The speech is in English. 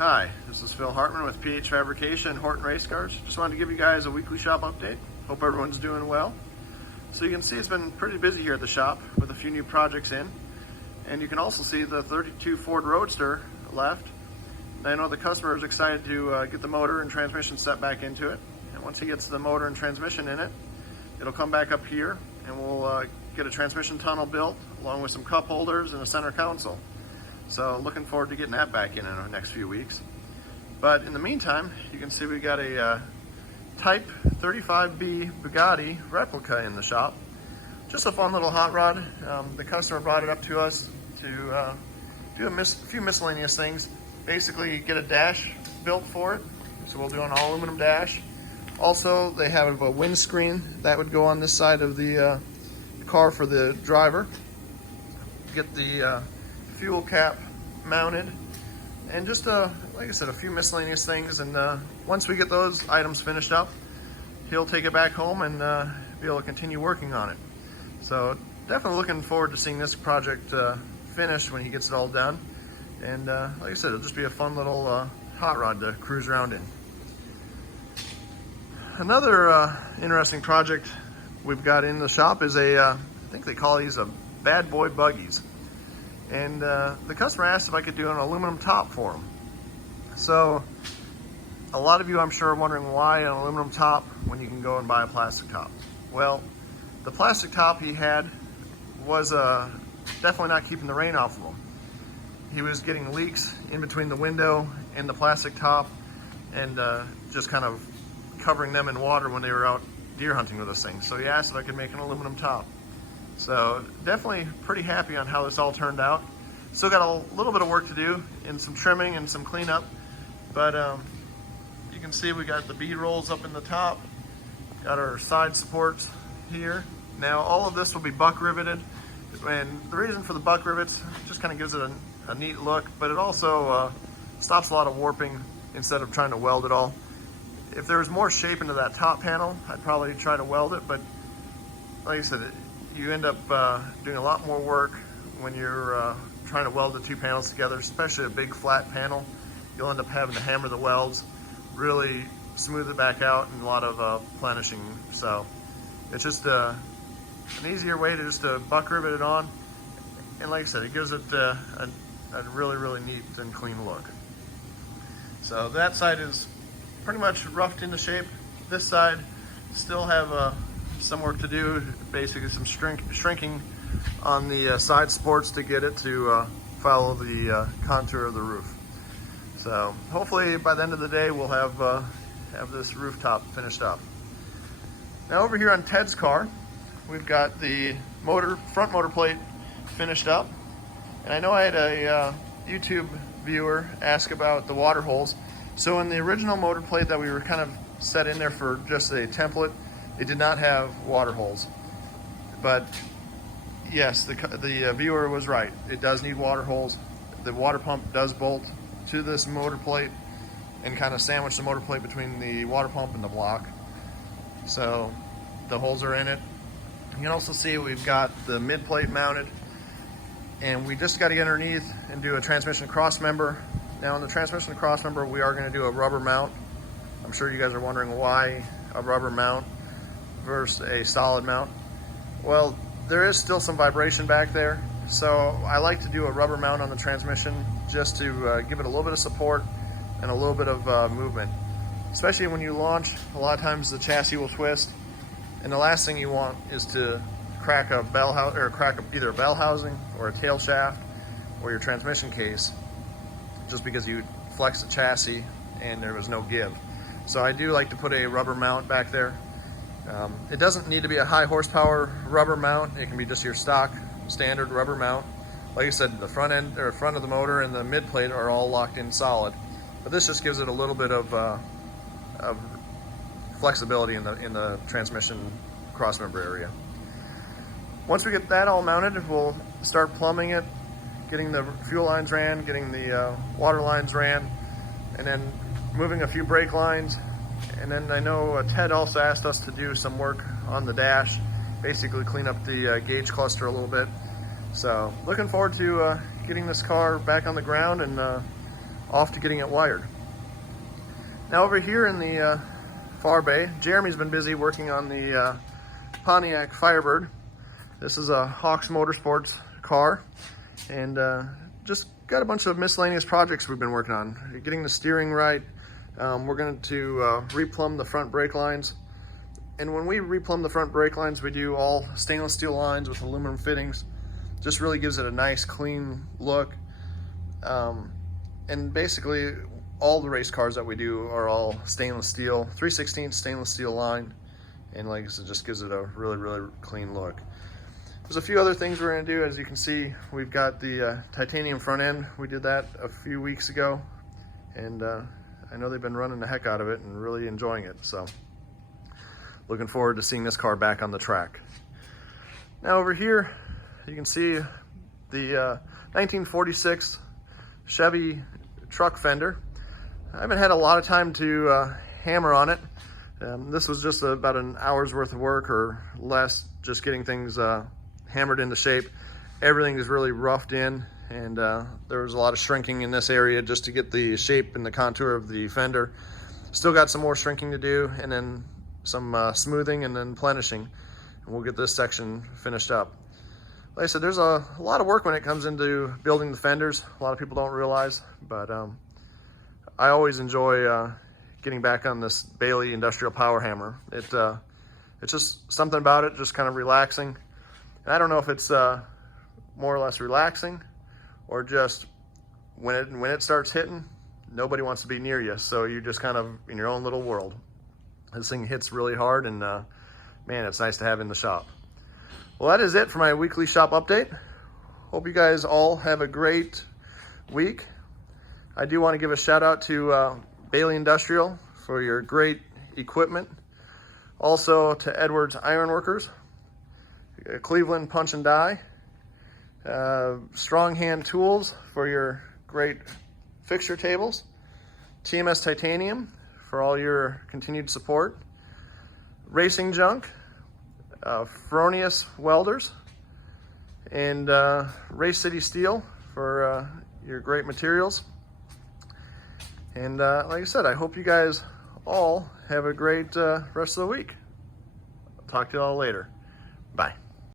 Hi, this is Phil Hartman with PH Fabrication, Horton Race Cars. Just wanted to give you guys a weekly shop update. Hope everyone's doing well. So you can see it's been pretty busy here at the shop with a few new projects in. And you can also see the 32 Ford Roadster left. And I know the customer is excited to get the motor and transmission set back into it. And once he gets the motor and transmission in it, it'll come back up here and we'll get a transmission tunnel built along with some cup holders and a center console. So looking forward to getting that back in the next few weeks. But in the meantime, you can see we got a Type 35B Bugatti replica in the shop. Just a fun little hot rod. The customer brought it up to us to do a few miscellaneous things. Basically get a dash built for it. So we'll do an all aluminum dash. Also, they have a windscreen that would go on this side of the car for the driver. Get the fuel cap mounted, and just like I said, a few miscellaneous things. And once we get those items finished up, he'll take it back home and be able to continue working on it. So definitely looking forward to seeing this project finished when he gets it all done. And like I said, it'll just be a fun little hot rod to cruise around in. Another interesting project we've got in the shop is I think they call these bad boy buggies. And the customer asked if I could do an aluminum top for him. So a lot of you, I'm sure, are wondering why an aluminum top when you can go and buy a plastic top. Well, the plastic top he had was definitely not keeping the rain off of him. He was getting leaks in between the window and the plastic top, and just kind of covering them in water when they were out deer hunting with this thing. So he asked if I could make an aluminum top. So definitely pretty happy on how this all turned out. Still got a little bit of work to do and some trimming and some cleanup, but you can see we got the bead rolls up in the top, got our side supports here. Now all of this will be buck riveted, and the reason for the buck rivets just kind of gives it a neat look, but it also stops a lot of warping instead of trying to weld it all. If there was more shape into that top panel, I'd probably try to weld it, but like I said, you end up doing a lot more work when you're trying to weld the two panels together, especially a big flat panel. You'll end up having to hammer the welds, really smooth it back out, and a lot of plenishing. So it's just an easier way to just buck rivet it on. And like I said, it gives it a really, really neat and clean look. So that side is pretty much roughed into shape. This side still have some work to do, basically some shrinking on the side supports to get it to follow the contour of the roof. So hopefully by the end of the day we'll have this rooftop finished up. Now over here on Ted's car, we've got the front motor plate finished up. And I know I had a YouTube viewer ask about the water holes. So in the original motor plate that we were kind of set in there for just a template, it did not have water holes. But yes, the viewer was right. It does need water holes. The water pump does bolt to this motor plate and kind of sandwich the motor plate between the water pump and the block. So the holes are in it. You can also see we've got the mid plate mounted, and we just got to get underneath and do a transmission cross member. Now on the transmission cross member, we are going to do a rubber mount. I'm sure you guys are wondering why a rubber mount versus a solid mount. Well, there is still some vibration back there, so I like to do a rubber mount on the transmission just to give it a little bit of support and a little bit of movement. Especially when you launch, a lot of times the chassis will twist, and the last thing you want is to crack a bell housing, or crack either a bell housing or a tail shaft or your transmission case, just because you flex the chassis and there was no give. So I do like to put a rubber mount back there. It doesn't need to be a high horsepower rubber mount. It can be just your stock standard rubber mount. Like I said, the front end or front of the motor and the mid plate are all locked in solid, but this just gives it a little bit of flexibility in the transmission crossmember area. Once we get that all mounted, we'll start plumbing it, getting the fuel lines ran, getting the water lines ran, and then moving a few brake lines. And then I know Ted also asked us to do some work on the dash, basically clean up the gauge cluster a little bit. So looking forward to getting this car back on the ground and off to getting it wired. Now over here in the far bay, Jeremy's been busy working on the Pontiac Firebird. This is a Hawks Motorsports car, and just got a bunch of miscellaneous projects we've been working on. Getting the steering right. We're going to replumb the front brake lines. And when we replumb the front brake lines, we do all stainless steel lines with aluminum fittings. Just really gives it a nice, clean look. And basically, all the race cars that we do are all stainless steel, 3/16 stainless steel line. And like I said, just gives it a really, really clean look. There's a few other things we're gonna do. As you can see, we've got the titanium front end. We did that a few weeks ago. And I know they've been running the heck out of it and really enjoying it. So looking forward to seeing this car back on the track. Now over here, you can see the 1946 Chevy truck fender. I haven't had a lot of time to hammer on it. This was just about an hour's worth of work or less, just getting things hammered into shape. Everything is really roughed in, and there was a lot of shrinking in this area just to get the shape and the contour of the fender. Still got some more shrinking to do, and then some smoothing and then plenishing, and we'll get this section finished up. Like I said, there's a lot of work when it comes into building the fenders. A lot of people don't realize, but I always enjoy getting back on this Bailey industrial power hammer. It's just something about it, just kind of relaxing. And I don't know if it's more or less relaxing, or just when it starts hitting, nobody wants to be near you, so you're just kind of in your own little world. This thing hits really hard, and man, it's nice to have in the shop. Well, that is it for my weekly shop update. Hope you guys all have a great week. I do want to give a shout out to Bailey Industrial for your great equipment. Also to Edwards Ironworkers, Cleveland Punch and Die, Strong Hand Tools for your great fixture tables, TMS Titanium for all your continued support, Racing Junk, Fronius Welders, and Race City Steel for your great materials. And like I said, I hope you guys all have a great rest of the week. I'll talk to you all later. Bye.